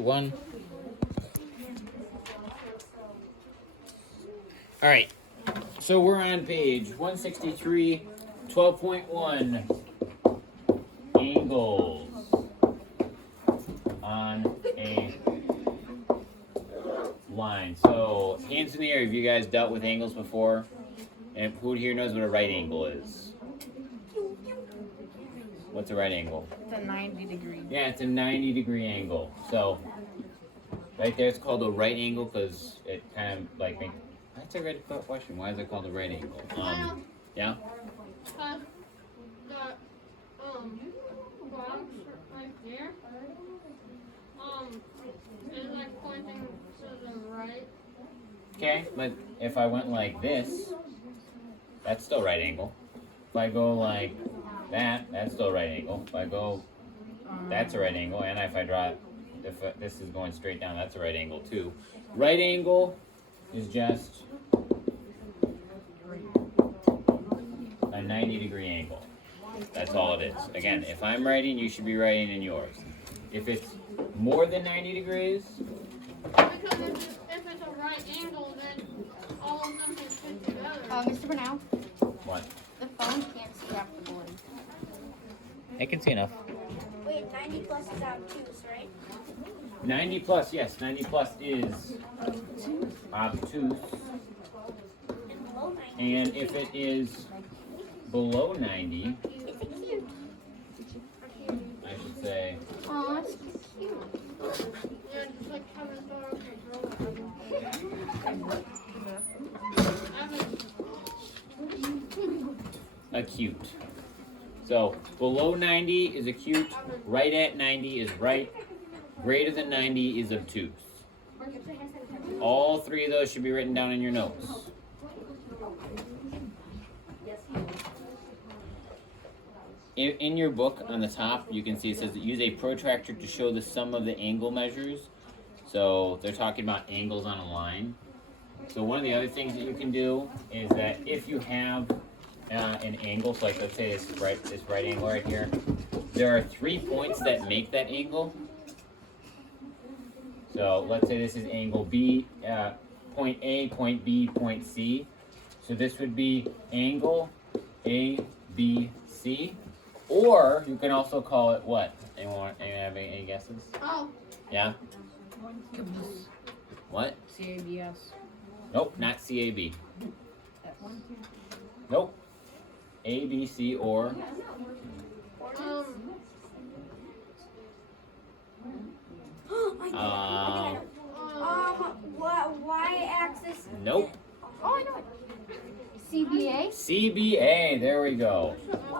1. All right. So we're on page 163, 12.1. Angles on a line. So hands in the air. Have you guys dealt with angles before? And who here knows what a right angle is? What's a right angle? It's a 90 degree. Yeah, it's a 90-degree angle. So right there, it's called a right angle because it kind of like makes. That's a good question. Why is it called a right angle? Yeah. The box right there, is like pointing to the right. Okay, but if I went like this, that's still right angle. If I go like that, that's still right angle. If I go, that's a right angle. And if I draw, if this is going straight down, that's a right angle too. Right angle is just a 90-degree angle. That's all it is. Again, if I'm writing, you should be writing in yours. If it's more than 90 degrees, Because if it's a right angle, then all of them can fit together. Mr. Bernal, what? the phone can't see off the board. I can see enough. Wait, 90 plus is obtuse, right? 90 plus, yes, 90 plus is obtuse. And below 90. And if it is below 90, It's acute. I should say, Aw, that's cute. Yeah, just like Kevin Thorpe acute. So below 90 is acute, right at 90 is right, greater than 90 is obtuse. All three of those should be written down in your notes. In your book on the top, you can see it says use a protractor to show the sum of the angle measures. So they're talking about angles on a line. So one of the other things that you can do is that if you have an angle, so like let's say this right angle right here, there are 3 points that make that angle. So let's say this is angle B, point A, point B, point C. So this would be angle A, B, C. Or you can also call it what? Anyone have any guesses? Oh, Yeah? What? CABS. Nope, not CAB. Nope. A, B, C, or I think I know. What y-axis? nope. Oh, I know it. CBA? CBA, there we go.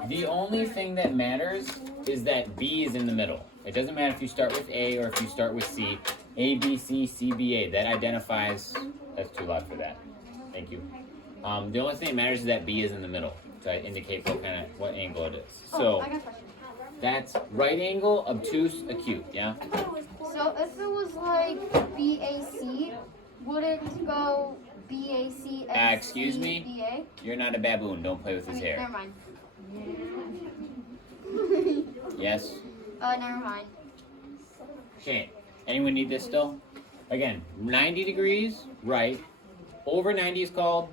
The only thing that matters is that B is in the middle. It doesn't matter if you start with A or if you start with C. A, B, C, CBA. That identifies. That's too loud for that. Thank you. The only thing that matters is that B is in the middle to indicate what angle it is. So I got a question. that's right angle, obtuse, acute. Yeah. I thought it was quarter. So if it was like BAC, would it go BAC and Excuse me? CBA? You're not a baboon. Don't play with his hair. Never mind. Yes. Never mind. Okay. Anyone need this still? Again, 90 degrees, right. Over 90 is called?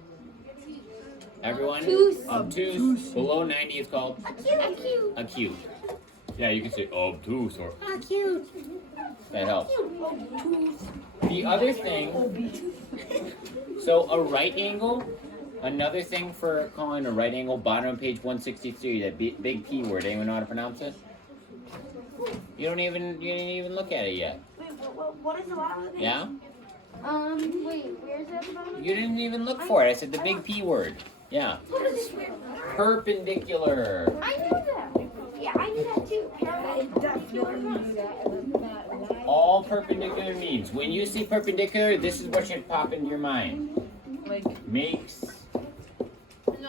Everyone? Obtuse. Obtuse. Below 90 is called? Acute. Acute. Yeah, you can say obtuse or Acute. that helps. The other thing, so a right angle, another thing for calling a right angle, bottom of page 163, that big P word, anyone know how to pronounce it? You didn't even look at it yet. Wait, what is the bottom of the page? Yeah? Wait, where's that from? You didn't even look for it. I said the big P word. Yeah. What is this weird? Perpendicular. I knew that. Yeah, I knew that too. All perpendicular means. When you see perpendicular, this is what should pop into your mind. Like Makes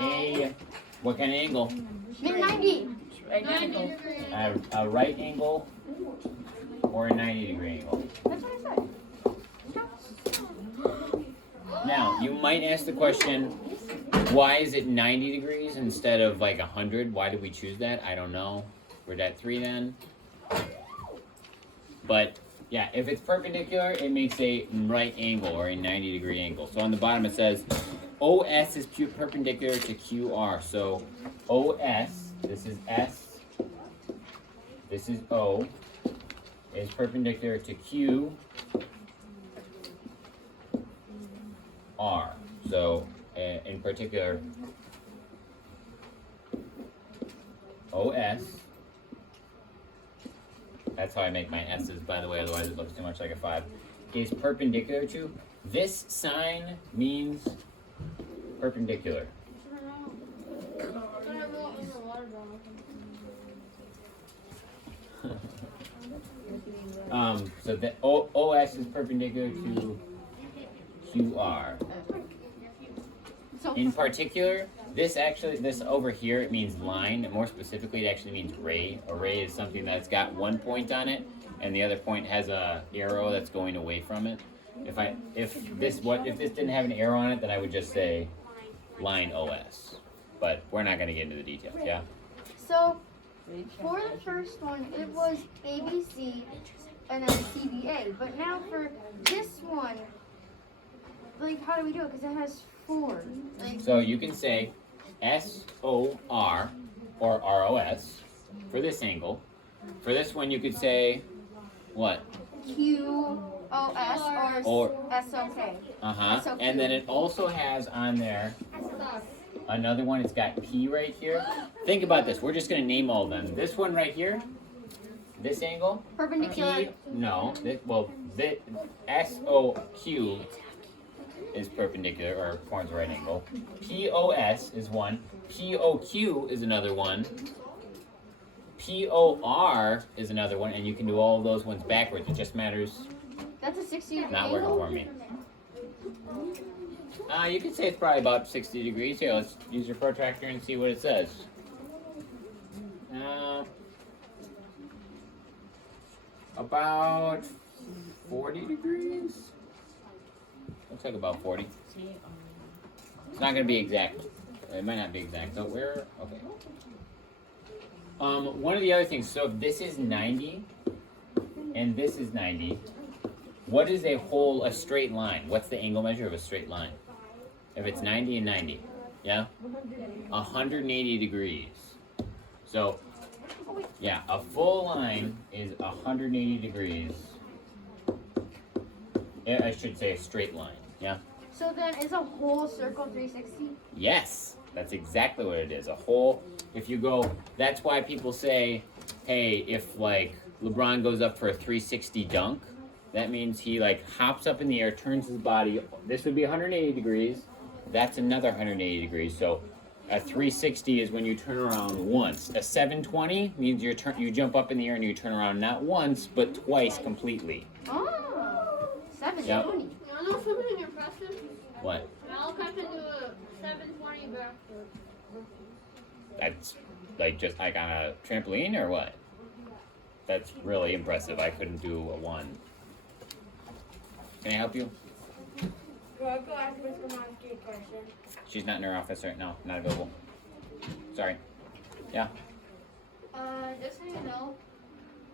a, what kind of angle? mid 90. 90 degrees. A right angle or a 90-degree angle. That's what I said. Now, you might ask the question, why is it 90 degrees instead of like 100? Why did we choose that? I don't know. We're at 3 then. But Yeah, if it's perpendicular, it makes a right angle or a 90-degree angle. So on the bottom it says OS is perpendicular to QR. So OS, this is S, this is O, is perpendicular to Q, R. So in particular, OS, that's how I make my S's, by the way, otherwise it looks too much like a 5, is perpendicular to. This sign means perpendicular. So the OS is perpendicular to QR. So In particular, this over here, it means line. More specifically, it actually means ray. A ray is something that's got one point on it, and the other point has a arrow that's going away from it. If this didn't have an arrow on it, then I would just say line OS. But we're not going to get into the details, yeah? So, for the first one, it was ABC and then CBA. But now for this one, like, how do we do it? Because it has 4. Like, So you can say SOR or ROS for this angle. For this one, you could say what? QOS Or SOK. SOQ. And then it also has on there another one. It's got P right here. Think about this. We're just gonna name all of them. This one right here, this angle. Perpendicular. P. No. This SOQ is perpendicular or forms a right angle. POS is one. POQ is another one. POR is another one, and you can do all of those ones backwards. It just matters. That's a 60 degree Not working angle. for me. You could say it's probably about 60 degrees. Here, let's use your protractor and see what it says. About 40 degrees? Looks like about 40. It's not going to be exact. It might not be exact. So where? Okay. One of the other things, so if this is 90 and this is 90, what is a straight line? What's the angle measure of a straight line? If it's 90 and 90, yeah? 180 degrees. So, yeah, a full line is 180 degrees. I should say a straight line, yeah? So then is a whole circle 360? Yes, that's exactly what it is. A whole, if you go, that's why people say, hey, if like LeBron goes up for a 360 dunk, that means he like hops up in the air, turns his body. This would be 180 degrees. That's another 180 degrees. So a 360 is when you turn around once. A 720 means you jump up in the air and you turn around not once, but twice completely. Oh, 720. Yep. You know something impressive? What? I'll cut into a 720 backward. That's like just like on a trampoline or what? That's really impressive. I couldn't do a 1. Can I help you? Go ask Mr. Monsky a question. She's not in her office right now. Not available. Sorry. Yeah. Just so you know,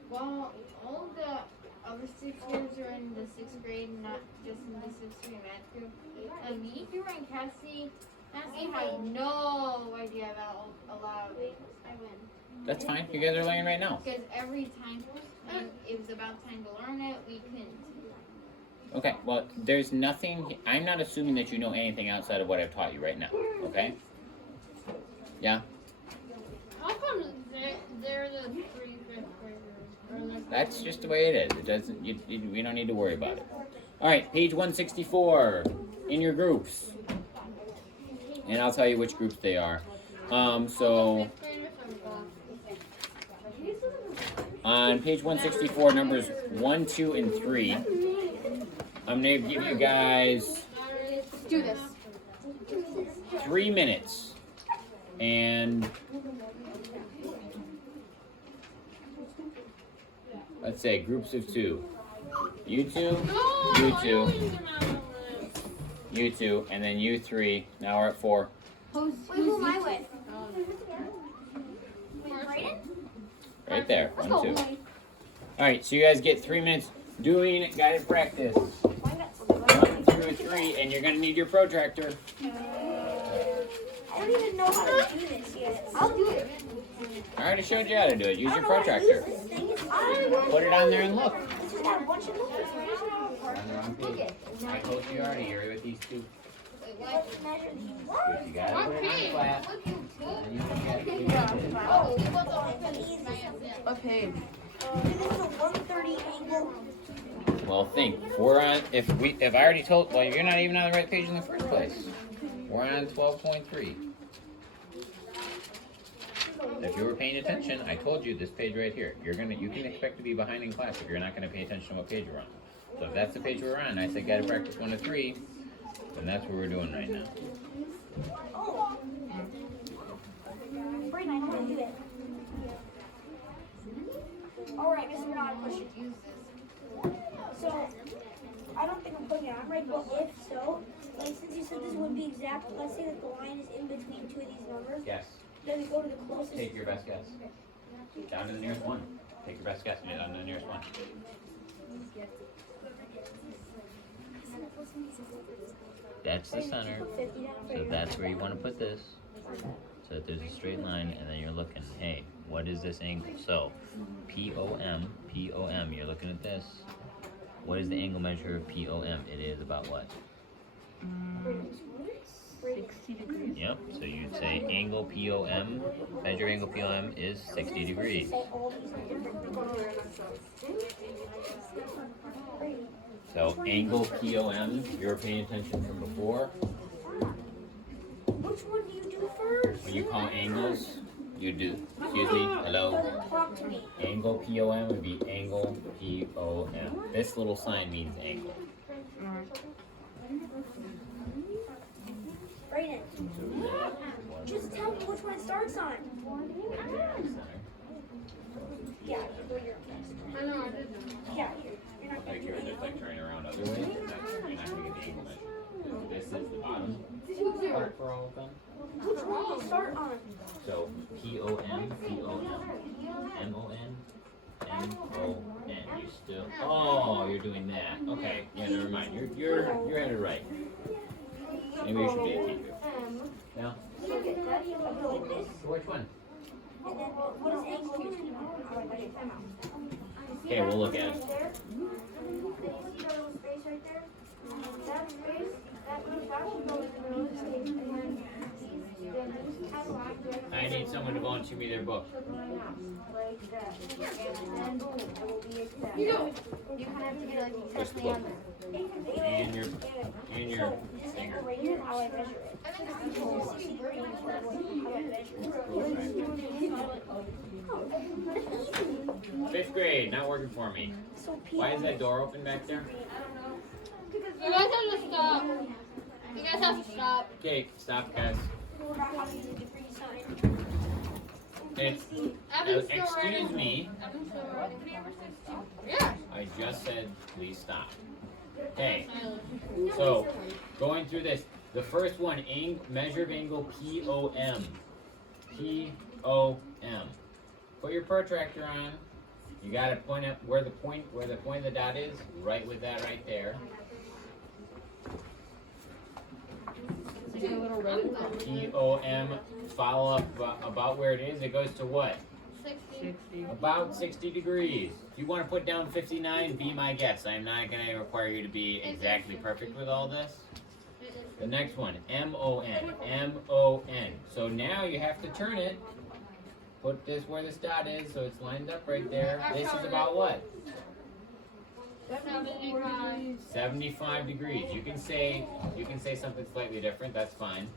well, all the other 6 years are in the 6th grade, not just in the 6th grade math group. Me, Drew, and Cassie had no idea about a lot of things. I win. That's fine. You guys are learning right now. Because every time when it was about time to learn it, we couldn't. Okay. Well, there's nothing. I'm not assuming that you know anything outside of what I've taught you right now. Okay. Yeah. How come they're the 3/5 graders? That's just the way it is. It doesn't. We don't need to worry about it. All right. Page 164 in your groups, and I'll tell you which groups they are. So. On page 164, numbers 1, 2, and 3, I'm going to give you guys Let's do this. 3 minutes. And let's say groups of 2. You 2, you 2, you 2, and then you 3. Now we're at 4. Who's Who am I with? Right there. Let's 1, go. 2. Alright, so you guys get 3 minutes. doing guided practice. 1 through 3, and you're gonna need your protractor. I don't even know how to do this yet. I'll do it. I already showed you how to do it. Use I your don't know how to protractor. use this thing. It's Put it on there and look. It's just got a bunch of numbers. On the wrong page. I told you already. You're with these two. Let's measure these. You gotta put it on flat. And you look at it. Oh, it was all What page? This is a 130 angle. Well, think. If we're on, if I already told, well, you're not even on the right page in the first place. We're on 12.3. If you were paying attention, I told you this page right here. You can expect to be behind in class if you're not gonna pay attention to what page we're on. So if that's the page we're on, I said gotta practice 1 to 3, then that's what we're doing right now. Oh. Brain, I know how to do it. Alright, Mr. Rod, question. So, I don't think I'm putting it on right, but if so, like since you said this would be exact, let's say that the line is in between two of these numbers, Guess. then we go to the closest. Take your best guess. Down to the nearest one. Take your best guess and down to the nearest one. That's the center. Put 50 down for So you. that's where you want to put this. So that there's a straight line, and then you're looking, hey, what is this angle? So, POM, you're looking at this. What is the angle measure of POM? It is about what? 60 degrees. Yep, so you'd say angle POM, measure angle POM is 60 degrees. Say all these are different. So angle POM, you were paying attention from before. Which one do you do first? When you call angles, you do, excuse me, hello? Doesn't talk to me. Angle POM would be angle POM. This little sign means angle. Brayden, just tell me which one it starts on. Yeah, you're I know, I did that. yeah, you're not Like gonna do you're it. just like turning around other way, you're not gonna get the angle measure. This is the bottom part for all of them. Which one do you start on? So POM, MON, MON. You still, oh, you're doing that. Okay, yeah, never mind. You're headed right. Maybe you should be a teacher. Now, So like this, so which one? and then what is angle between them? Oh, wait, wait, time out. Okay, we'll look at it. You see that little space right there? That space, that should go into the other space, and then these catalogs right I need someone to volunteer me their book. like that. And then boom, it will be exact. You know, You kind of have to get like What's exactly the on book? there. And your So, this angle right here, how I measure it. 60 degrees is how I measure it. 5th grade, not working for me. So Why is that door open back there? you guys have to stop. You guys have to stop. Okay, stop, guys. It's, Evan's still excuse writing. me. Evan's still writing. Yeah. I just said, please stop. Okay, so going through this, the first one, measure of angle POM. POM. Put your protractor on. You gotta point up where the point of the dot is, right with that right there. POM, follow up about where it is. It goes to what? 60. About 60 degrees. If you want to put down 59, be my guest. I'm not going to require you to be exactly perfect with all this. The next one, MON. MON. So now you have to turn it. Put this where this dot is, so it's lined up right there. This is about what? 75. 75 degrees. You can say something slightly different. That's fine.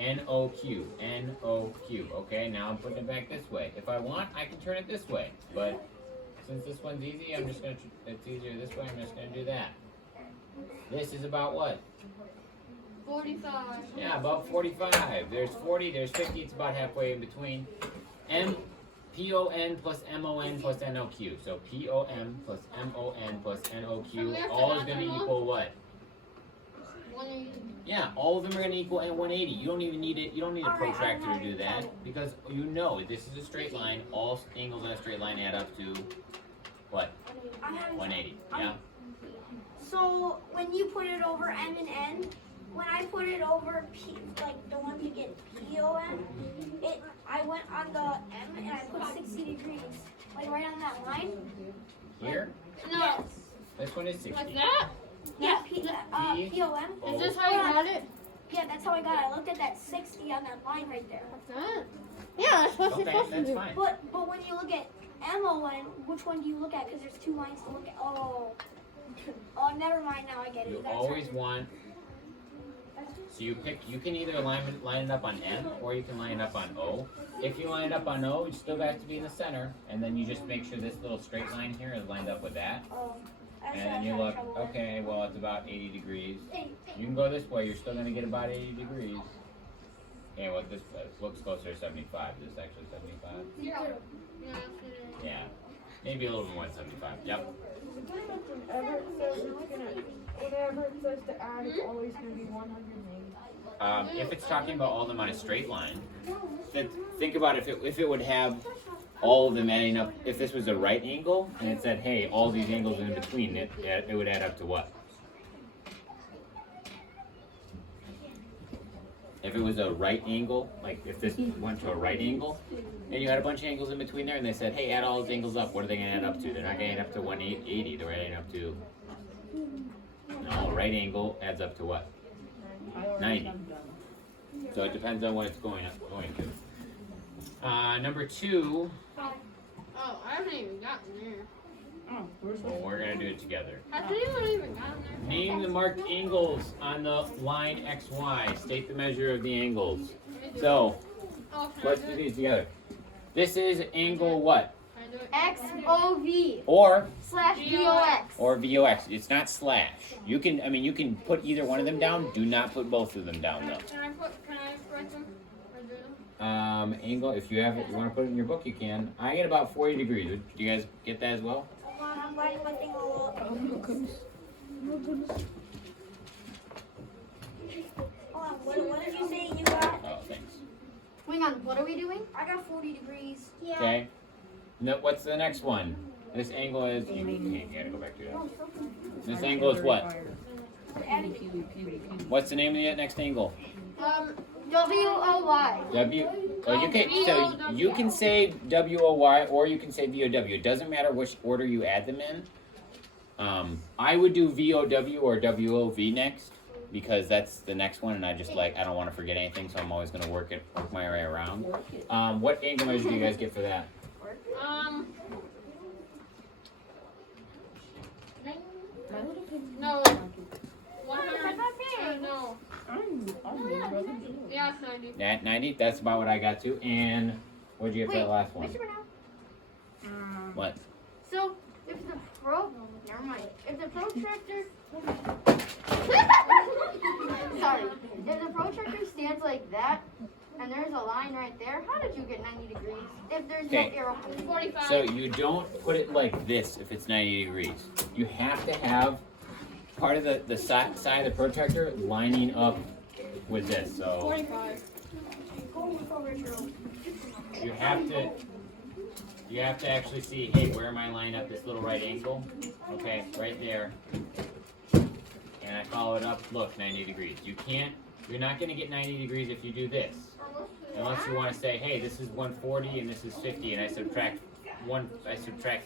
NOQ. NOQ. Okay, now I'm putting it back this way. If I want, I can turn it this way. But since this one's easy, I'm just gonna. It's easier this way. I'm just gonna do that. This is about what? 45. Yeah, about 45. There's 40. There's 50. It's about halfway in between. PON plus MON plus NOQ. So POM plus MON plus NOQ. All is gonna equal what? 180. Yeah, all of them are going to equal 180. You don't even need it. You don't need a protractor to do that because you know this is a straight line. All angles on a straight line add up to What? I'm having 180. Yeah. So when you put it over M and N, when I put it over P, like the one you get POM, I went on the M and I put 60 degrees, like right on that line. Here. No. This one is 60. Like that? Yeah, P- POM. Is this how you got it? Yeah, that's how I got it. I looked at that 60 on that line right there. Like that? Yeah, that's what you're Okay, supposed to that's do. fine. But when you look at MON, which one do you look at? Because there's two lines to look at. Oh, never mind. Now I get it. You That's always right. want. So you pick. You can either line it up on M or you can line it up on O. If you line it up on O, you still have to be in the center, and then you just make sure this little straight line here is lined up with that. Oh, that's And what then I'm you having look, trouble with. okay, well, it's about 80 degrees. You can go this way, you're still gonna get about 80 degrees. Okay, well, this looks closer to 75. Is this actually 75? Yeah, it is. Yeah. Maybe a little more than 75. Yep. Whenever it says to add, it's always going to be 180. If it's talking about all of them on a straight line, then think about if it would have all of them adding up. If this was a right angle and it said, hey, all these angles in between, it would add up to what? If it was a right angle, like if this went to a right angle, and you had a bunch of angles in between there, and they said, hey, add all those angles up, what are they going to add up to? They're not going to add up to 180, they're adding up to, no, right angle adds up to what? 90. So it depends on what it's going to. Number 2, Oh, I haven't even gotten there. well, we're going to do it together. Has anyone even gotten there? Name the marked angles on the line XY. State the measure of the angles. So, Oh, can let's I do do it? these together. This is angle what? Can I do it? XOV Or /VOX. VOX. It's not slash. You can put either one of them down. Do not put both of them down though. Can I write them? Or do them? Angle, if you have it, you want to put it in your book, you can. I get about 40 degrees. Do you guys get that as well? Hold on, I'm lining my thing all up. Hold on, what did you say you got? Oh, thanks. Hang on, what are we doing? I got 40 degrees. Yeah. Okay. No, what's the next one? This angle is. You gotta go back to it. This angle is what? What's the name of the next angle? WOY. W. Well, you can. So you can say WOY or you can say VOW. It doesn't matter which order you add them in. I would do VOW or WOV next because that's the next one, and I don't want to forget anything, so I'm always gonna work my way around. What angle measure do you guys get for that? No. 100. No. Yeah, 90. At 90. That's about what I got too. And what did you get for that last one? Mr. Brown. What? So, if the never mind. If the protractor, sorry, if the protractor stands like that, and there's a line right there, how did you get 90 degrees? If there's no Okay. arrow. 45. So you don't put it like this if it's 90 degrees. You have to have part of the side of the protractor lining up with this. So 45. you have to actually see, hey, where am I lining up this little right angle? Okay, right there. And I follow it up, look, 90 degrees. You're not gonna get 90 degrees if you do this. Unless you want to say, hey, this is 140 and this is 50, and I subtract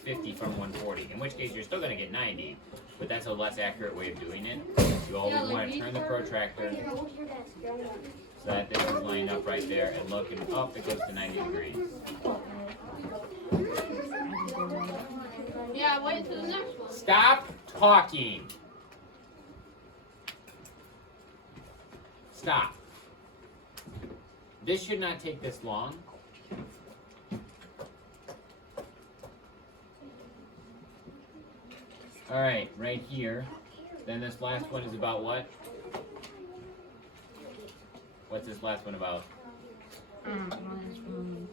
50 from 140. In which case, you're still gonna get 90, but that's a less accurate way of doing it. You always want to turn the protractor so that this is lined up right there, and look, and up it goes to 90 degrees. Yeah, wait till the next one. Stop talking. Stop. This should not take this long. All right, right here. Then this last one is about what? What's this last one about?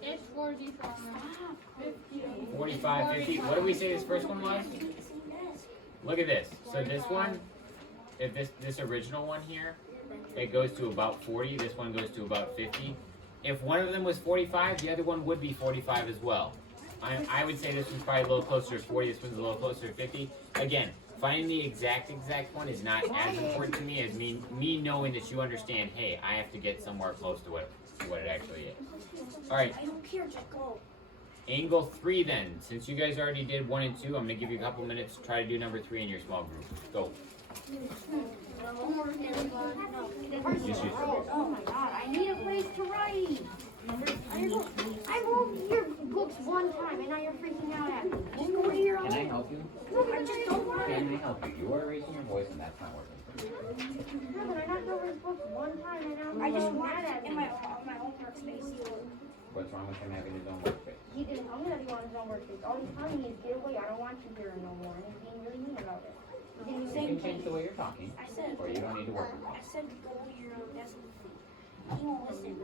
It's 45. 45, 50. What did we say this first one was? Look at this. So this one, if this original one here, it goes to about 40. This one goes to about 50. If one of them was 45, the other one would be 45 as well. I would say this one's probably a little closer to 40, this one's a little closer to 50. Again, finding the exact one is not as important to me as me knowing that you understand, hey, I have to get somewhere close to what it actually is. Alright, I don't care, just go. angle 3 then. Since you guys already did 1 and 2, I'm gonna give you a couple minutes to try to do number 3 in your small group. Go. Just use Oh my god, I need a place to write. I moved your books one time and now you're freaking out at me. Just go to your Can I help you? I just don't want Can I help you? You are raising your voice and that's not working. No, but I knocked over his books one time and now I just he's want mad at it me. on my own workspace. What's wrong with him having his own workspace? He didn't tell me that he wanted his own workspace. All he's telling me is get away, I don't want you here no more. And he's being really mean about it. He didn't You say can change the way you're talking, I said, or you don't need to work with I him. said go to your own desk. He won't listen.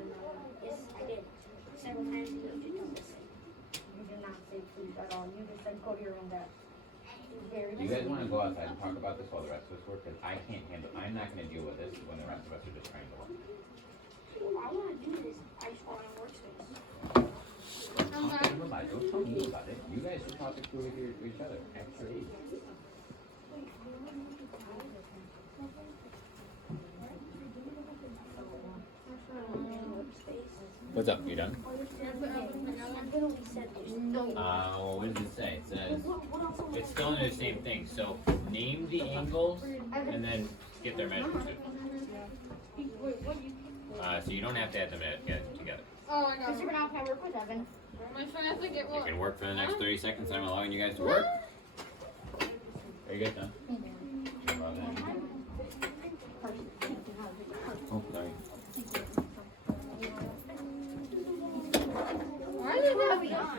Yes, I did. Several times and he just don't listen. You did not say please at all. You just said go to your own desk. Very You guys want to go outside and talk about this while the rest of us work? Because I can't handle. I'm not going to deal with this when the rest of us are just trying to work. Well, I want to do this. I just want a workspace. Talk to him about it. Don't tell me about it. You guys should talk it through with each other. Actually. What's up? You done? I literally said this. What does it say? It says it's still under the same thing. So name the angles and then get their measurements. So you don't have to add them together. Oh my god. Because you're gonna have to work with Evan. My friend has to get You one. can work for the next 30 seconds. I'm allowing you guys to work. Are you guys done? Oh, sorry. Why is it not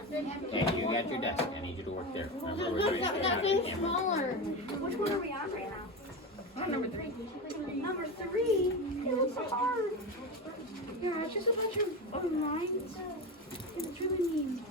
Hey, you got your desk. I need you to work there. Remember, we're trying to stay out of the thing's camera. smaller. Which one are we on right now? Number 3. Number 3. It looks so hard. Yeah, it's just a bunch of lines. It's really mean.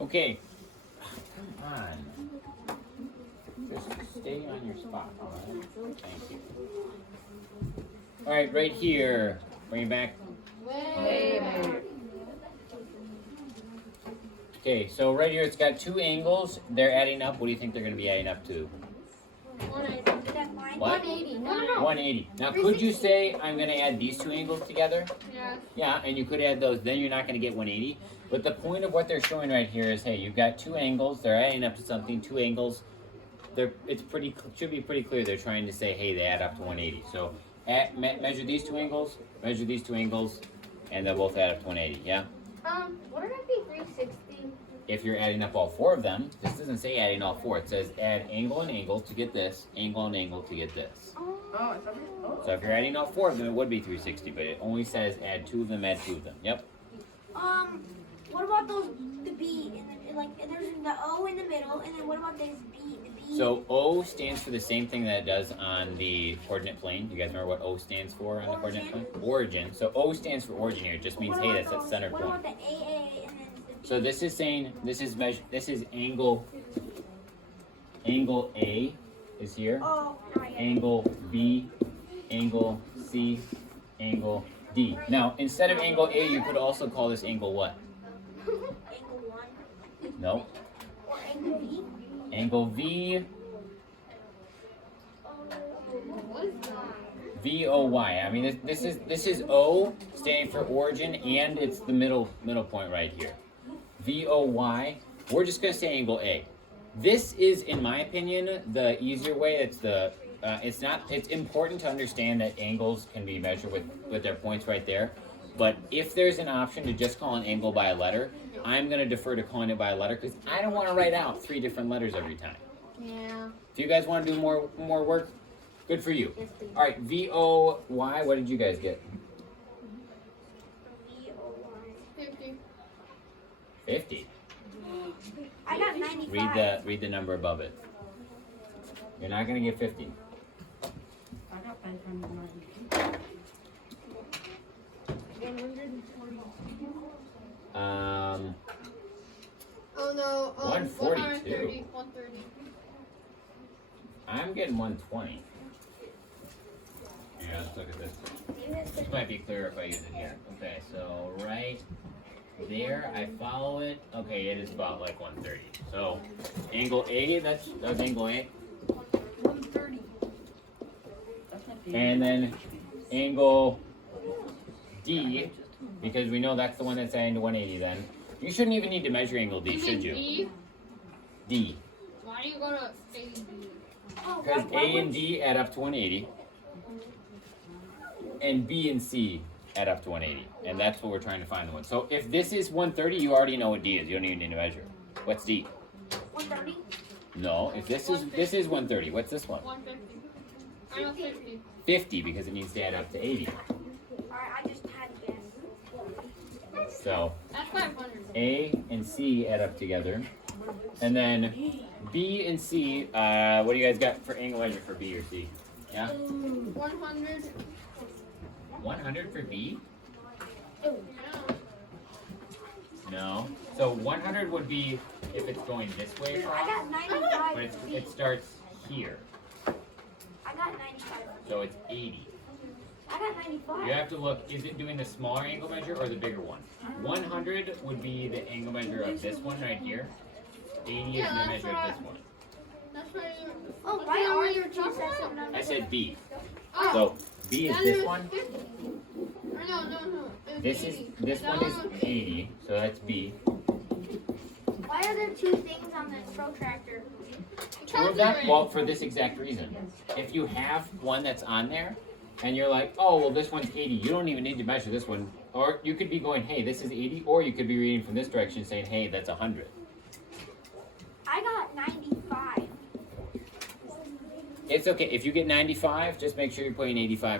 Okay. Come on. Just stay on your spot, alright? Thank you. Alright, right here. Bring it back. Okay, so right here it's got 2 angles. They're adding up. What do you think they're going to be adding up to? 180. That line. What? 180. No. 180. Now, could you say I'm going to add these 2 angles together? Yeah. Yeah, and you could add those. Then you're not going to get 180. But the point of what they're showing right here is, hey, you've got 2 angles. They're adding up to something. 2 angles. Should be pretty clear. They're trying to say, hey, they add up to 180. So measure these 2 angles. Measure these 2 angles, and they'll both add up to 180. Yeah. Wouldn't it be 360? If you're adding up all 4 of them, this doesn't say adding all 4. It says add angle and angle to get this, angle and angle to get this. So if you're adding all 4 of them, it would be 360, but it only says add 2 of them, add 2 of them. Yep. What about the B and there's the O in the middle, and then what about this B? The B. So O stands for the same thing that it does on the coordinate plane. You guys remember what O stands for on the coordinate plane? Origin. So O stands for origin here. It just means, hey, that's that center What point. about the AA and then the B? So this is saying, this is angle A is here. Oh, no, I get it. Angle B, angle C, angle D. Now, instead of angle A, you could also call this angle what? Angle 1 No. or angle B. Angle V, What is that? VOY. I mean, this is O standing for origin, and it's the middle point right here. VOY. We're just gonna say angle A. This is, in my opinion, the easier way. It's important to understand that angles can be measured with their points right there. But if there's an option to just call an angle by a letter, I'm gonna defer to calling it by a letter because I don't want to write out 3 different letters every time. Yeah. If you guys want to do more work, good for you. Yes, please. All right, VOY. What did you guys get? VOY. 50. 50. I got 95. Read the number above it. You're not gonna get 50. I got 592. 140. Oh no. 142. 130. I'm getting 120. Yeah, let's look at this. This might be clearer if I use it here. Okay, so right there, I follow it. Okay, it is about like 130. So angle A, that was angle A. 130. That's not the And then angle D, because we know that's the one that's at angle 180 then. You shouldn't even need to measure angle D, should you? D? D. Why do you go to A and B? Oh, Because why A would and D add up to 180. And B and C add up to 180. And that's what we're trying to find the one. So if this is 130, you already know what D is. You don't even need to measure. What's D? 130? No, if this is 130, what's this one? 150. I know 50. 50 because it needs to add up to 80. Alright, I just had to guess. So That's 500. A and C add up together. And then B and C, what do you guys got for angle measure for B or C? Yeah? 100. 100 for B? Yeah. No. So 100 would be if it's going this way I across, got but 95. it starts here. I got 95. So it's 80. I got 95. You have to look, is it doing the smaller angle measure or the bigger one? 100 would be the angle measure of this one right here. 80 is Yeah, the that's measure of what this one. That's why you. Oh, What's why the are number your you're two talking sets about? of numbers? I said B. Oh, So B is then this there's one. 50. Or no. It's This 80. this That one is was 80. So that's B. Why are there two things on this protractor? Two of them? Well, for this exact reason. If you have one that's on there, and you're like, oh, well, this one's 80, you don't even need to measure this one. Or you could be going, hey, this is 80, or you could be reading from this direction saying, hey, that's 100. I got 95. It's okay. If you get 95, just make sure you're putting 85